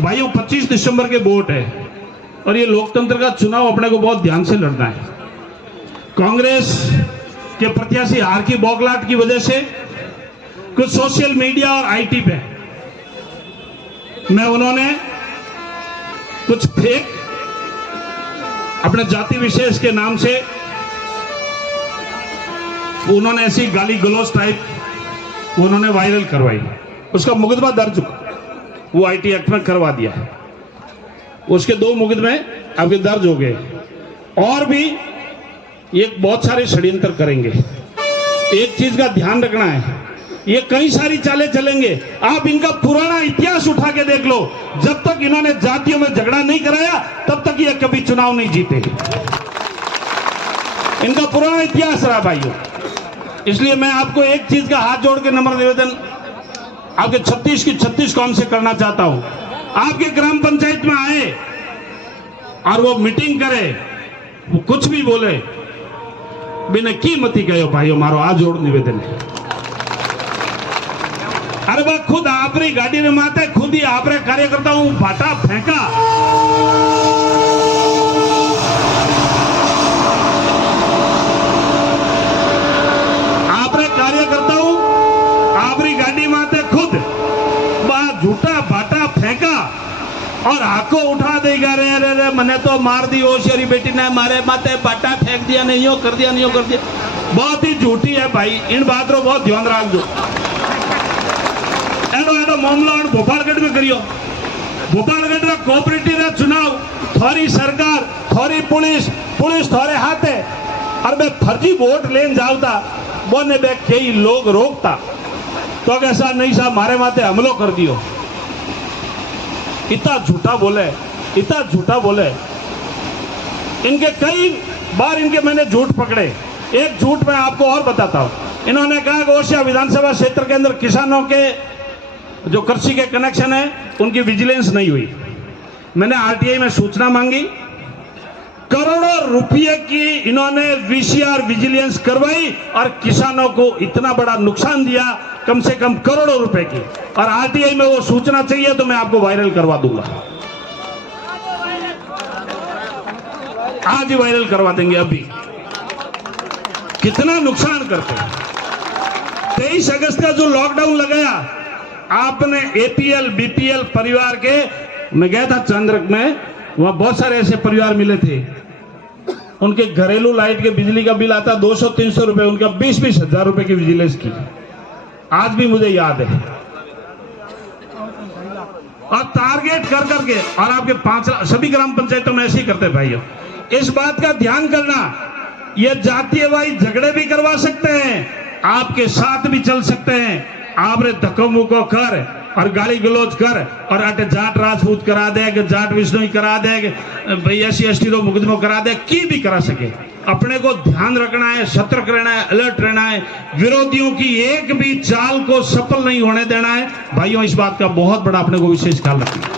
भाइयों 25 दिसंबर के वोट है और ये लोकतंत्र का चुनाव अपने को बहुत ध्यान से लड़ना है। कांग्रेस के प्रत्याशी हार की बौखलाहट की वजह से कुछ सोशल मीडिया और आईटी पे उन्होंने कुछ फेक अपने जाति विशेष के नाम से उन्होंने ऐसी गाली गलौज टाइप उन्होंने वायरल करवाई। उसका मुकदमा दर्ज वो आईटी एक्ट में करवा दिया है। उसके 2 मुकदमे आपके दर्ज हो गए और भी ये बहुत सारे षड्यंत्र करेंगे। एक चीज का ध्यान रखना है, ये कई सारी चालें चलेंगे। आप इनका पुराना इतिहास उठा के देख लो, जब तक इन्होंने जातियों में झगड़ा नहीं कराया तब तक ये कभी चुनाव नहीं जीते। इनका पुराना इतिहास रहा भाइयों। इसलिए मैं आपको एक चीज का हाथ जोड़ के नम्र निवेदन आपके 36 की 36 कौम से करना चाहता हूं। आपके ग्राम पंचायत में आए और वो मीटिंग करे, वो कुछ भी बोले, बिना कीमती कहो भाइयों मारो आ जोड़ निवेदन है। अरे वह खुद आपरी गाड़ी में माते खुद ही आपरे कार्यकर्ताओं भाटा फेंका। आपरे कार्यकर्ताओं आपरी गाड़ी माते खुद वह झूठा भाटा फेंका और हाको उठा देगा। रे रे रे मने तो मार दी ओ शेरी बेटी ने मारे माते भाटा फेंक दिया, नहीं हो कर दिया, नहीं हो कर दिया। बहुत ही झूठी है भाई, इन बात रो बहुत ध्यान रखो। एडो मामला भोपालगढ़ में करियो। भोपालगढ़ में कोऑपरेटिव का चुनाव थोड़ी सरकार थोड़ी पुलिस थोड़े हाथ है और मैं फर्जी वोट लेन जाऊता बोने बे कई लोग रोकता तो कैसा नहीं साहब मारे माथे हमलो कर दियो। इतना झूठा बोले। इनके कई बार इनके मैंने झूठ पकड़े। एक झूठ मैं आपको और बताता हूं। इन्होंने कहा कि ओसिया विधानसभा क्षेत्र के अंदर किसानों के जो कृषि के कनेक्शन है उनकी विजिलेंस नहीं हुई। मैंने आरटीआई में सूचना मांगी, करोड़ों रुपये की इन्होंने वीसीआर विजिलेंस करवाई और किसानों को इतना बड़ा नुकसान दिया, कम से कम करोड़ों रुपए की। और आरटीआई में वो सूचना चाहिए तो मैं आपको वायरल करवा दूंगा, आज ही वायरल करवा देंगे। अभी कितना नुकसान करते हैं। 23 अगस्त का जो लॉकडाउन लगाया आपने एपीएल बीपीएल परिवार के, मैं गया था चंद्रक में, वहां बहुत सारे ऐसे परिवार मिले थे। उनके घरेलू लाइट के बिजली का बिल आता 200-300 रुपए, उनका 20-20 हजार रुपए की विजिलेंस की, आज भी मुझे याद है। और टारगेट कर करके और आपके 5 सभी ग्राम पंचायतों में ऐसे ही करते भाइयों। इस बात का ध्यान करना, ये जातीयवादी झगड़े भी करवा सकते हैं, आपके साथ भी चल सकते हैं। आपने धक्को मुक्को कर और गाली गलौज कर और अटे जाट राजपूत करा दे, जाट विष्णु करा दे, भाई SC/ST रो मुकदमा करा दे, की भी करा सके। अपने को ध्यान रखना है, सतर्क रहना है, अलर्ट रहना है। विरोधियों की एक भी चाल को सफल नहीं होने देना है भाइयों। इस बात का बहुत बड़ा अपने को विशेष ख्याल रखना है।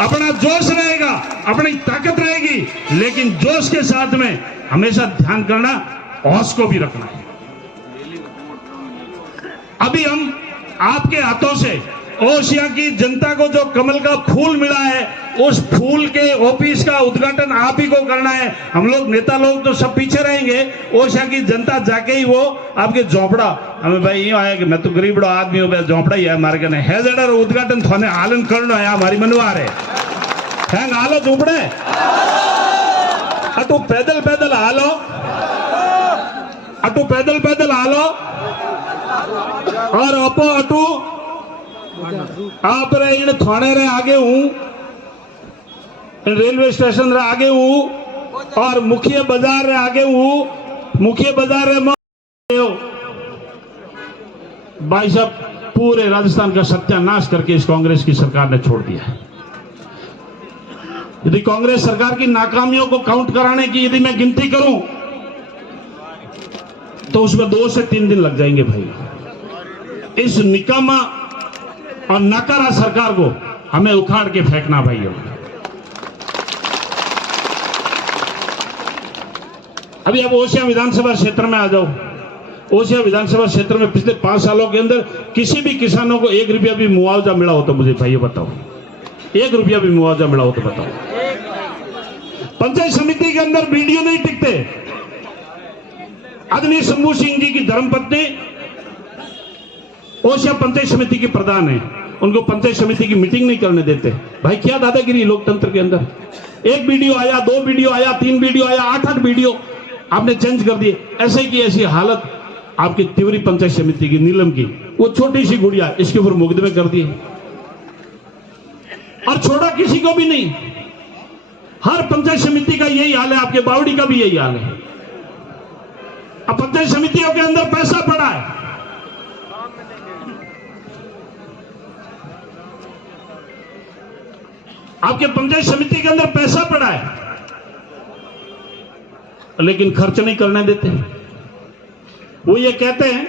अपना जोश रहेगा, अपनी ताकत रहेगी, लेकिन जोश के साथ में हमेशा ध्यान करना, होश को भी रखना है। अभी हम आपके हाथों से ओसिया की जनता को जो कमल का फूल मिला है, उस फूल के ऑफिस का उद्घाटन आप ही को करना है। हम लोग नेता लोग तो सब पीछे रहेंगे, ओसिया की जनता जाके ही वो आपके झोपड़ा, हमें भाई यूं आया कि मैं तो गरीब आदमी हूं, झोपड़ा ही है हमारे कने है जड़ा उद्घाटन थाने आलन करना है हमारी मनवा रहे हैं हालो झोपड़े अटू पैदल हालो, अटू पैदल हालो और अपो अटू आप रे इन थाने रे आगे हूं, रेलवे स्टेशन रे आगे हूं और मुखिया बाजार रे आगे हूं। मुखिया बाजार रे भाई साहब पूरे राजस्थान का सत्यानाश करके इस कांग्रेस की सरकार ने छोड़ दिया है। यदि कांग्रेस सरकार की नाकामियों को काउंट कराने की यदि मैं गिनती करूं तो उसमें 2 से 3 दिन लग जाएंगे भाई। इस निकम्मा और नकारा सरकार को हमें उखाड़ के फेंकना भाइयों। अभी आप ओसिया विधानसभा क्षेत्र में आ जाओ। ओसिया विधानसभा क्षेत्र में पिछले 5 सालों के अंदर किसी भी किसानों को 1 रुपया भी मुआवजा मिला हो तो मुझे भाइयों बताओ। 1 रुपया भी मुआवजा मिला हो तो बताओ। पंचायत समिति के अंदर वीडियो नहीं टिकते। आदरणीय शंभू सिंह जी की धर्मपत्नी ओसिया पंचायत समिति की प्रधान है, उनको पंचायत समिति की मीटिंग नहीं करने देते। भाई क्या दादागिरी लोकतंत्र के अंदर। 1 वीडियो आया, 2 वीडियो आया, 3 वीडियो आया, 8 वीडियो आपने चेंज कर दिए। ऐसे की ऐसी हालत आपकी तिवरी पंचायत समिति की, नीलम की, वो छोटी सी गुड़िया, इसके ऊपर मुकदमे कर दिए और छोड़ा किसी को भी नहीं। हर पंचायत समिति का यही हाल है, आपके बावड़ी का भी यही हाल है। अब पंचायत समितियों के अंदर पैसा पड़ा है, आपके पंचायत समिति के अंदर पैसा पड़ा है, लेकिन खर्च नहीं करने देते। वो ये कहते हैं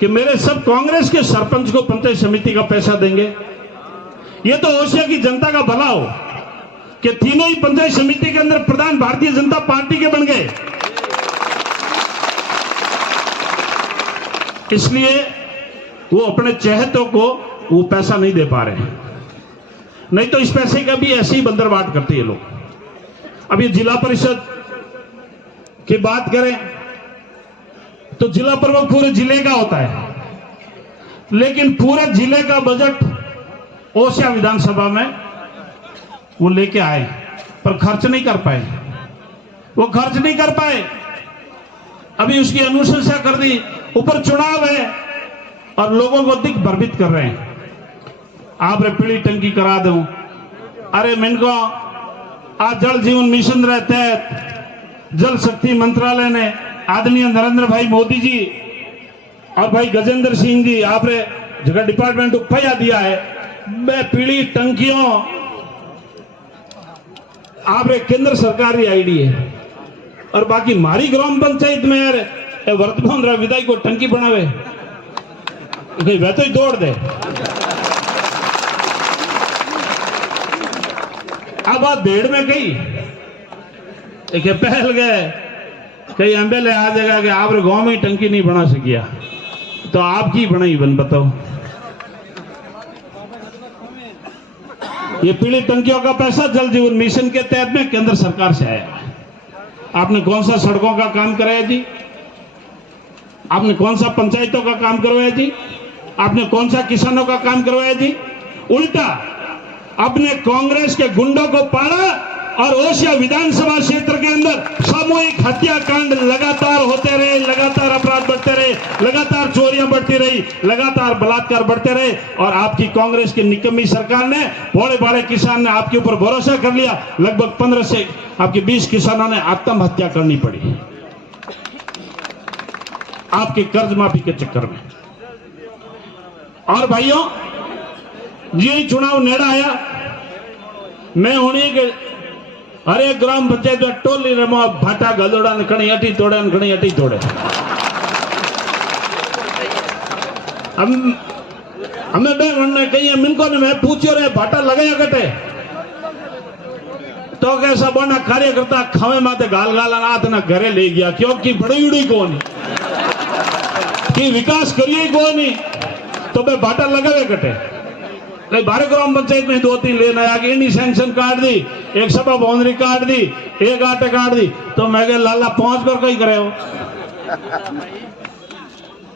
कि मेरे सब कांग्रेस के सरपंच को पंचायत समिति का पैसा देंगे। ये तो ओसिया की जनता का भला हो कि तीनों ही पंचायत समिति के अंदर प्रधान भारतीय जनता पार्टी के बन गए, इसलिए वो अपने चहेतों को वो पैसा नहीं दे पा रहे हैं। नहीं तो इस पैसे का भी ऐसे ही बंदरबाट करते हैं लोग। अब ये जिला परिषद की बात करें तो जिला प्रमुख पूरे जिले का होता है, लेकिन पूरे जिले का बजट ओसिया विधानसभा में वो लेके आए पर खर्च नहीं कर पाए। वो खर्च नहीं कर पाए, अभी उसकी अनुशंसा कर दी। ऊपर चुनाव है और लोगों को दिख भ्रमित कर रहे हैं। आप रे पीली टंकी करा दूं, अरे मिनको आज जल जीवन मिशन रहते हैं, जल शक्ति मंत्रालय ने आदरणीय नरेंद्र भाई मोदी जी और भाई गजेंद्र सिंह जी आप रे जगह डिपार्टमेंट को पैसा दिया है। मैं पीली टंकियों आप रे केंद्र सरकार की आईडी है और बाकी मारी ग्राम पंचायत में यार वर्तमान विधायक को टंकी बनावे वह तो ही दौड़ दे। अब बात भेड़ में गई पहल गए कई एमएलए आ जाएगा कि आप गांव में टंकी नहीं बना सकिया तो आपकी बनाई बन बताओ। ये पीली टंकियों का पैसा जल जीवन मिशन के तहत में केंद्र सरकार से आया। आपने कौन सा सड़कों का काम कराया जी? आपने कौन सा पंचायतों का काम करवाया जी? आपने कौन सा किसानों का काम करवाया जी? उल्टा अपने कांग्रेस के गुंडों को पाला और ओसिया विधानसभा क्षेत्र के अंदर सामूहिक हत्याकांड लगातार होते रहे, लगातार अपराध बढ़ते रहे, लगातार चोरियां बढ़ती रही, लगातार बलात्कार बढ़ते रहे और आपकी कांग्रेस की निकम्मी सरकार ने भोले भाले किसान ने आपके ऊपर भरोसा कर लिया। लगभग 15 से आपके 20 किसानों ने आत्महत्या करनी पड़ी आपके कर्ज माफी के चक्कर में। और भाइयों ये चुनाव नेड़ा आया, मैं उन्हीं के हर एक ग्राम पंचायत में टोली रमो भाटा गलोड़ा ने खड़ी अटी तोड़े ने खड़ी अटी तोड़े। हमें बे कही मिनको ने मैं पूछो रे भाटा लगाया कटे तो कैसा बना कार्यकर्ता खावे माते गाल गाल नाथ ना घरे ले गया क्योंकि बड़ी उड़ी कौन कि विकास करिए कौन तो बे भाटा लगावे कटे। नहीं 12 ग्राम पंचायत में 2-3 लेना आगे नहीं सैंक्शन काट दी, एक सभा बाउंड्री काट दी, एक आटे काट दी तो मैं कह लाला 5 बार कहीं करे हो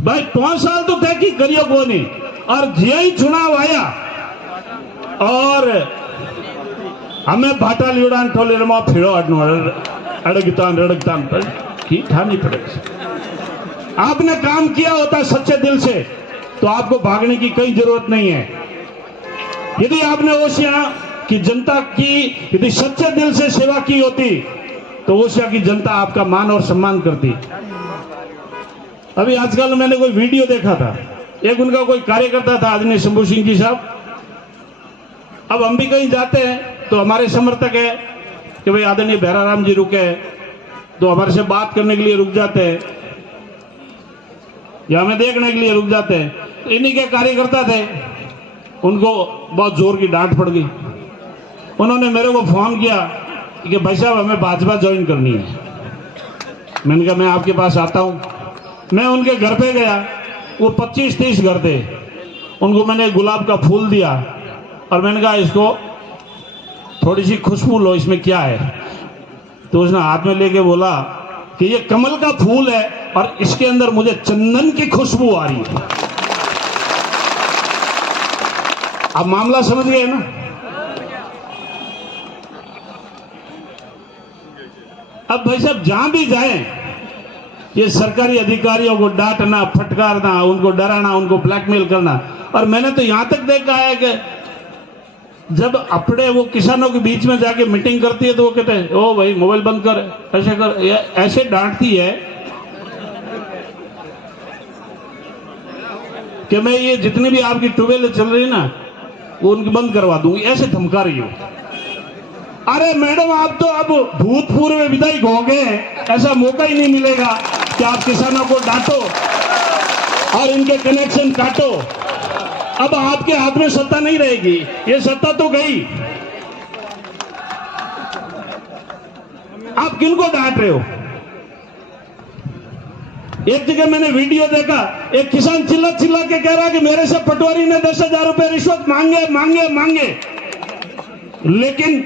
भाई 5 साल तो तय की करियो को नहीं। और यही चुनाव आया और हमें भाटा लियोड़ान ठोले रमा फिरो अड़गतान रड़गतान पर की ठानी पड़ेगी। आपने काम किया होता सच्चे दिल से तो आपको भागने की कोई जरूरत नहीं है। यदि आपने ओसिया की जनता की यदि सच्चे दिल से सेवा की होती तो ओसिया की जनता आपका मान और सम्मान करती। अभी आजकल मैंने कोई वीडियो देखा था, एक उनका कोई कार्यकर्ता था आदरणीय शंभू सिंह जी साहब। अब हम भी कहीं जाते हैं तो हमारे समर्थक है कि भाई आदरणीय भैराराम जी रुके तो हमारे से बात करने के लिए रुक जाते हैं या हमें देखने के लिए रुक जाते हैं। इन्हीं के कार्यकर्ता थे, उनको बहुत जोर की डांट पड़ गई। उन्होंने मेरे को फोन किया कि भाई साहब हमें भाजपा ज्वाइन करनी है। मैंने कहा मैं आपके पास आता हूं। मैं उनके घर पे गया, वो 25-30 घर थे, उनको मैंने गुलाब का फूल दिया और मैंने कहा इसको थोड़ी सी खुशबू लो, इसमें क्या है? तो उसने हाथ में लेके बोला कि ये कमल का फूल है और इसके अंदर मुझे चंदन की खुशबू आ रही है। आप मामला समझ गए ना? अब भाई साहब जहां भी जाएं, ये सरकारी अधिकारियों को डांटना, फटकारना, उनको डराना, उनको ब्लैकमेल करना। और मैंने तो यहां तक देखा है कि जब अपने वो किसानों के बीच में जाके मीटिंग करती है तो वो कहते हैं ओ भाई मोबाइल बंद कर, ऐसे कर, ऐसे डांटती है कि मैं ये जितनी भी आपकी ट्यूबवेल चल रही है ना वो उनकी बंद करवा दूंगी, ऐसे धमका रही हो। अरे मैडम आप तो अब भूतपूर्व विधायक हो गए, ऐसा मौका ही नहीं मिलेगा कि आप किसानों को डांटो और इनके कनेक्शन काटो। अब आपके हाथ में सत्ता नहीं रहेगी, ये सत्ता तो गई। आप किनको डांट रहे हो? एक जगह मैंने वीडियो देखा, एक किसान चिल्ला चिल्ला के कह रहा कि मेरे से पटवारी ने 10,000 रुपए रिश्वत मांगे मांगे मांगे, लेकिन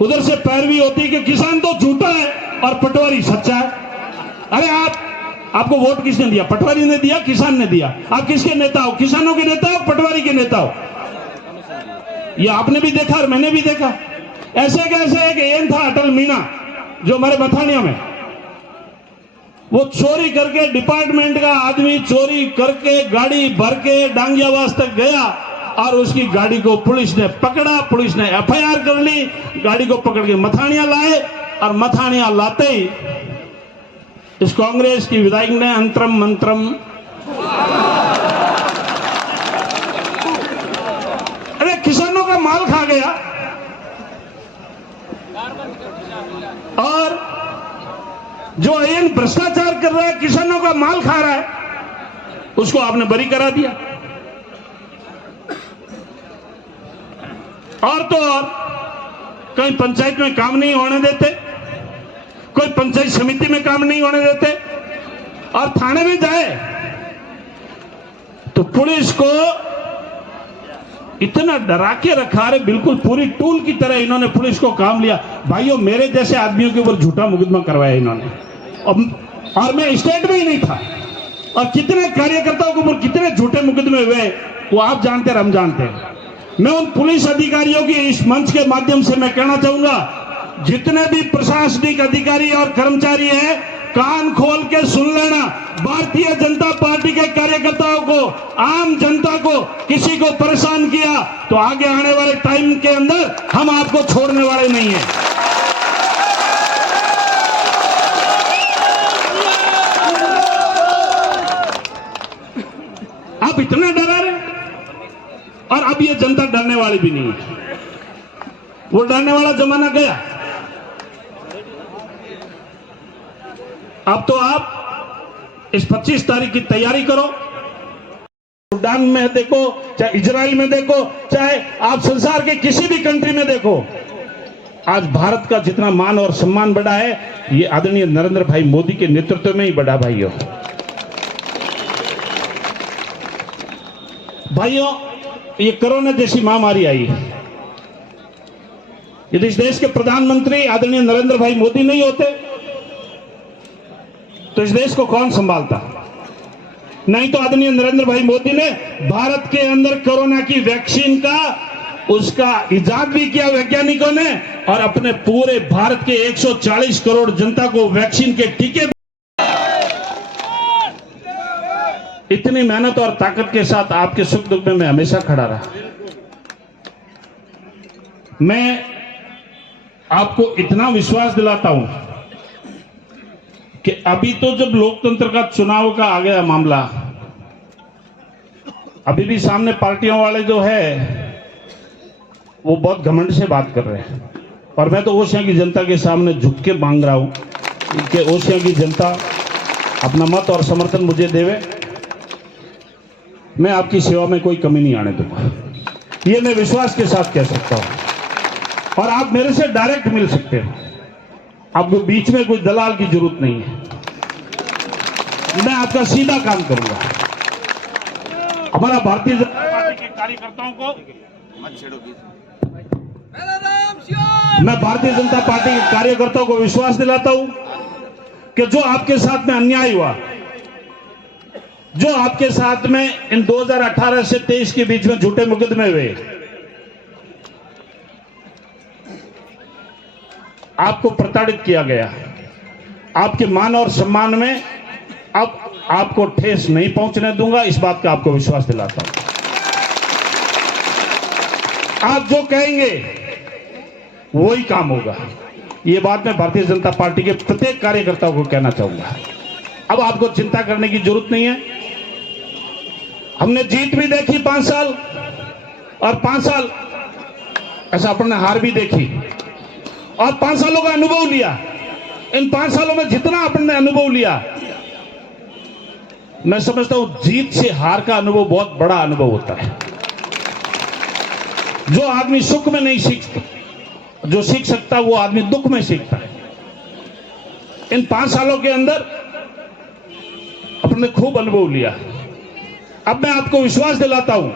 उधर से पैरवी होती कि किसान तो झूठा है और पटवारी सच्चा है। अरे आपको वोट किसने दिया? पटवारी ने दिया, किसान ने दिया। आप किसके नेता हो? किसानों के नेता हो, पटवारी के नेता हो? ये आपने भी देखा और मैंने भी देखा। ऐसे कैसे एक एन था अटल मीणा जो हमारे मथानिया में, वो चोरी करके, डिपार्टमेंट का आदमी चोरी करके गाड़ी भर के डांगियावास तक गया और उसकी गाड़ी को पुलिस ने पकड़ा, पुलिस ने एफआईआर कर ली, गाड़ी को पकड़ के मथानिया लाए और मथानिया लाते ही इस कांग्रेस की विधायक ने अंतरम मंत्रम अरे किसानों का माल खा गया और जो एन भ्रष्टाचार कर रहा है, किसानों का माल खा रहा है, उसको आपने बरी करा दिया। और तो और कहीं पंचायत में काम नहीं होने देते, कोई पंचायत समिति में काम नहीं होने देते, और थाने में जाए तो पुलिस को इतना डरा के रखा है, बिल्कुल पूरी टूल की तरह इन्होंने पुलिस को काम लिया। भाइयों मेरे जैसे आदमियों के ऊपर झूठा मुकदमा करवाया इन्होंने, और मैं स्टेट में ही नहीं था। और कितने कार्यकर्ताओं के ऊपर कितने झूठे मुकदमे हुए वो आप जानते हैं, हम जानते हैं। मैं उन पुलिस अधिकारियों की इस मंच के माध्यम से मैं कहना चाहूंगा, जितने भी प्रशासनिक अधिकारी और कर्मचारी हैं, कान खोल के सुन लेना। भारतीय जनता पार्टी के कार्यकर्ताओं को, आम जनता को, किसी को परेशान किया तो आगे आने वाले टाइम के अंदर हम आपको छोड़ने वाले नहीं हैं। आप इतना डरा रहे, और अब ये जनता डरने वाली भी नहीं है। वो डरने वाला जमाना गया। अब तो आप इस 25 तारीख की तैयारी करो। सूडान में देखो, चाहे इजराइल में देखो, चाहे आप संसार के किसी भी कंट्री में देखो, आज भारत का जितना मान और सम्मान बढ़ा है, ये आदरणीय नरेंद्र भाई मोदी के नेतृत्व में ही बढ़ा। भाइयों ये कोरोना जैसी महामारी आई, यदि इस देश के प्रधानमंत्री आदरणीय नरेंद्र भाई मोदी नहीं होते तो इस देश को कौन संभालता? नहीं तो आदरणीय नरेंद्र भाई मोदी ने भारत के अंदर कोरोना की वैक्सीन का उसका इजाद भी किया वैज्ञानिकों ने, और अपने पूरे भारत के 140 करोड़ जनता को वैक्सीन के टीके, इतनी मेहनत और ताकत के साथ आपके सुख दुख में मैं हमेशा खड़ा रहा। मैं आपको इतना विश्वास दिलाता हूं कि अभी तो जब लोकतंत्र का चुनाव का आ गया मामला, अभी भी सामने पार्टियों वाले जो है वो बहुत घमंड से बात कर रहे हैं, और मैं तो ओसिया की जनता के सामने झुक के मांग रहा हूं कि ओसिया की जनता अपना मत और समर्थन मुझे देवे। मैं आपकी सेवा में कोई कमी नहीं आने दूंगा, ये मैं विश्वास के साथ कह सकता हूं। और आप मेरे से डायरेक्ट मिल सकते हो, आपको बीच में कोई दलाल की जरूरत नहीं है। मैं आपका सीधा काम करूंगा। हमारा भारतीय जनता पार्टी के कार्यकर्ताओं को मैं भारतीय जनता पार्टी के कार्यकर्ताओं को विश्वास दिलाता हूं कि जो आपके साथ में अन्याय हुआ, जो आपके साथ में इन 2018 से 23 के बीच में झूठे मुकदमे हुए, आपको प्रताड़ित किया गया, आपके मान और सम्मान में अब आपको ठेस नहीं पहुंचने दूंगा, इस बात का आपको विश्वास दिलाता हूं। आप जो कहेंगे वही काम होगा, ये बात मैं भारतीय जनता पार्टी के प्रत्येक कार्यकर्ताओं को कहना चाहूंगा। अब आपको चिंता करने की जरूरत नहीं है। हमने जीत भी देखी 5 साल, और 5 साल ऐसा अपन ने हार भी देखी, और 5 सालों का अनुभव लिया। इन 5 सालों में जितना अपन ने अनुभव लिया, मैं समझता हूं जीत से हार का अनुभव बहुत बड़ा अनुभव होता है। जो आदमी सुख में नहीं सीखता, जो सीख सकता वो आदमी दुख में सीखता है। इन 5 सालों के अंदर अपने खूब अनुभव लिया। अब मैं आपको विश्वास दिलाता हूं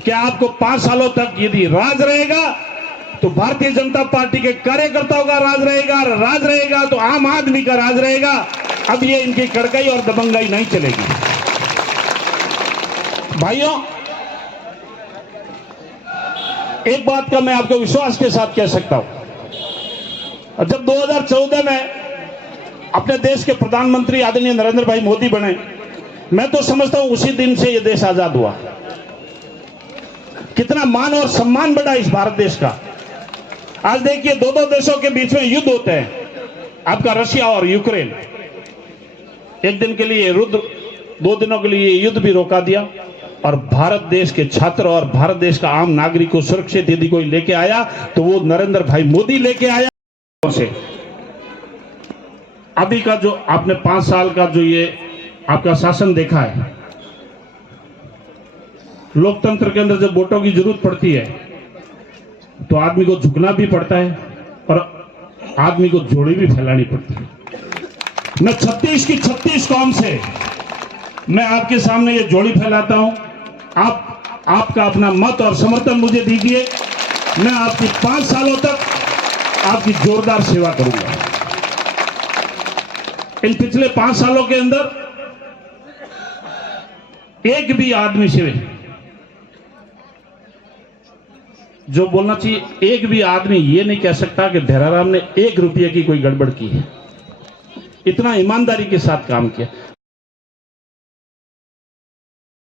कि आपको 5 सालों तक यदि राज रहेगा तो भारतीय जनता पार्टी के कार्यकर्ताओं का राज रहेगा, राज रहेगा तो आम आदमी का राज रहेगा। अब ये इनकी कड़काई और दबंगाई नहीं चलेगी। भाइयों, एक बात का मैं आपको विश्वास के साथ कह सकता हूं, जब 2014 में अपने देश के प्रधानमंत्री आदरणीय नरेंद्र भाई मोदी बने, मैं तो समझता हूं उसी दिन से यह देश आजाद हुआ। कितना मान और सम्मान बढ़ा इस भारत देश का। आज देखिए, 2 देशों के बीच में युद्ध होते हैं, आपका रशिया और यूक्रेन। एक दिन के लिए युद्ध, 2 दिनों के लिए युद्ध भी रोका दिया, और भारत देश के छात्र और भारत देश का आम नागरिक को सुरक्षित यदि कोई लेके आया तो वो नरेंद्र भाई मोदी लेके आया। से अभी का जो आपने 5 साल का जो ये आपका शासन देखा है, लोकतंत्र के अंदर जब वोटों की जरूरत पड़ती है तो आदमी को झुकना भी पड़ता है और आदमी को जोड़ी भी फैलानी पड़ती है। मैं 36 की 36 कौम से मैं आपके सामने ये जोड़ी फैलाता हूं। आपका अपना मत और समर्थन मुझे दीजिए। मैं आपकी 5 सालों तक आपकी जोरदार सेवा करूंगा। इन पिछले 5 सालों के अंदर एक भी आदमी से जो बोलना चाहिए, एक भी आदमी ये नहीं कह सकता कि धेराराम ने 1 रुपये की कोई गड़बड़ की है। इतना ईमानदारी के साथ काम किया।